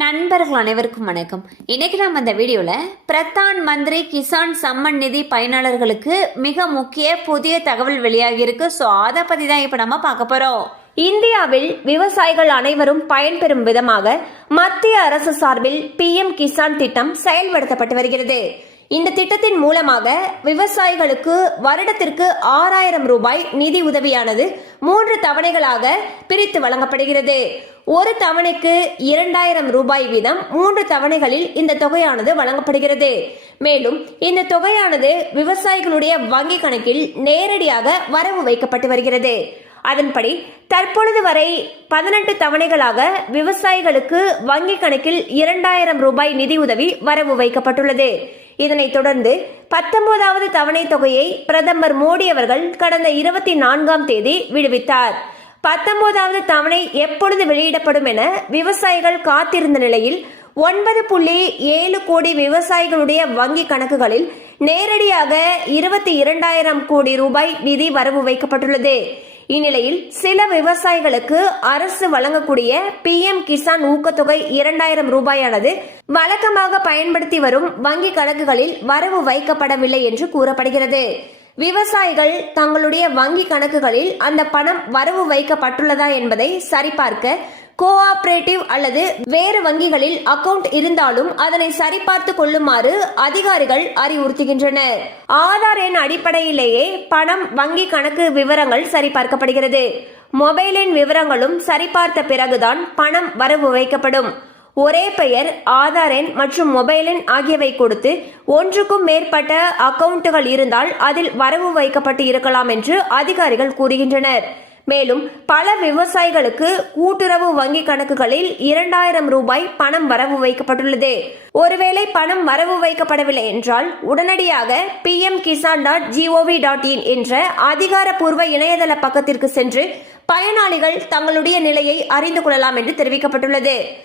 நண்பர்கள் அனைவருக்கும் வணக்கம். இன்றைக்கி நம்ம இந்த வீடியோவில் பிரதான் மந்திரி கிசான் சம்மன் நிதி பயனாளர்களுக்கு மிக முக்கிய புதிய தகவல் வெளியாகியிருக்கு ஸோ அதை பற்றி தான் இப்போ நம்ம பார்க்க போகிறோம் இந்தியாவில் விவசாயிகள் அனைவரும் பயன்பெறும் விதமாக மத்திய அரசு சார்பில் பிஎம் கிசான் திட்டம் செயல்படுத்தப்பட்டு வருகிறது. இந்த திட்டத்தின் மூலமாக விவசாயிகளுக்கு வருடத்திற்கு ஆறாயிரம் ரூபாய் நிதி உதவியானது மூன்று தவணைகளாக பிரித்து வழங்கப்படுகிறது. ஒரு தவணைக்கு இரண்டாயிரம் ரூபாய் வீதம் மூன்று தவணைகளில் இந்த தொகையானது வழங்கப்படுகிறது. மேலும் இந்த தொகையானது விவசாயிகளுடைய வங்கி கணக்கில் நேரடியாக வரவு வைக்கப்பட்டு வருகிறது. அதன்படி தற்பொழுது வரை பதினெட்டு தவணைகளாக விவசாயிகளுக்கு வங்கி கணக்கில் இரண்டாயிரம் ரூபாய் நிதியுதவி வரவு வைக்கப்பட்டுள்ளது. இதனைத் தொடர்ந்து பத்தொன்பதாவது தவணை தொகையை பிரதமர் மோடி அவர்கள் கடந்த இருபத்தி நான்காம் தேதி விடுவித்தார். பத்தொன்பதாவது தவணை எப்பொழுது வெளியிடப்படும் என விவசாயிகள் காத்திருந்த நிலையில் ஒன்பது புள்ளி ஏழு கோடி விவசாயிகளுடைய வங்கி கணக்குகளில் நேரடியாக இருபத்தி இரண்டாயிரம் கோடி ரூபாய் நிதி வரவு வைக்கப்பட்டுள்ளது. இந்நிலையில் சில விவசாயிகளுக்கு அரசு வழங்கக்கூடிய பிஎம் கிசான் ஊக்கத்தொகை இரண்டாயிரம் ரூபாயானது வழக்கமாக பயன்படுத்தி வரும் வங்கி கணக்குகளில் வரவு வைக்கப்படவில்லை என்று கூறப்படுகிறது. விவசாயிகள் தங்களுடைய வங்கி கணக்குகளில் அந்த பணம் வரவு வைக்கப்பட்டுள்ளதா என்பதை சரிபார்க்க கோஆபரேட்டிவ் அல்லது வேறு வங்கிகளில் அக்கவுண்ட் இருந்தாலும் அதனை சரிபார்த்து கொள்ளுமாறு அதிகாரிகள் அறிவுறுத்துகின்றனர். ஆதார் எண் அடிப்படையிலேயே பணம் வங்கி கணக்கு விவரங்கள் சரிபார்க்கப்படுகிறது. மொபைலின் விவரங்களும் சரிபார்த்த பிறகுதான் பணம் வரவு வைக்கப்படும். ஒரே பெயர் ஆதார் எண் மற்றும் மொபைல் எண் ஆகியவை கொடுத்து ஒன்றுக்கும் மேற்பட்ட அக்கவுண்டுகள் இருந்தால் அதில் வரவு வைக்கப்பட்டு இருக்கலாம் என்று அதிகாரிகள் கூறுகின்றனர். மேலும் பல விவசாயிகளுக்கு கூட்டுறவு வங்கி கணக்குகளில் இரண்டாயிரம் ரூபாய் பணம் வரவு வைக்கப்பட்டுள்ளது. ஒருவேளை பணம் வரவு வைக்கப்படவில்லை என்றால் உடனடியாக P M Kisan dot G O V dot in என்ற அதிகாரப்பூர்வ இணையதள பக்கத்திற்கு சென்று பயனாளிகள் தங்களுடைய நிலையை அறிந்து கொள்ளலாம் என்று தெரிவிக்கப்பட்டுள்ளது.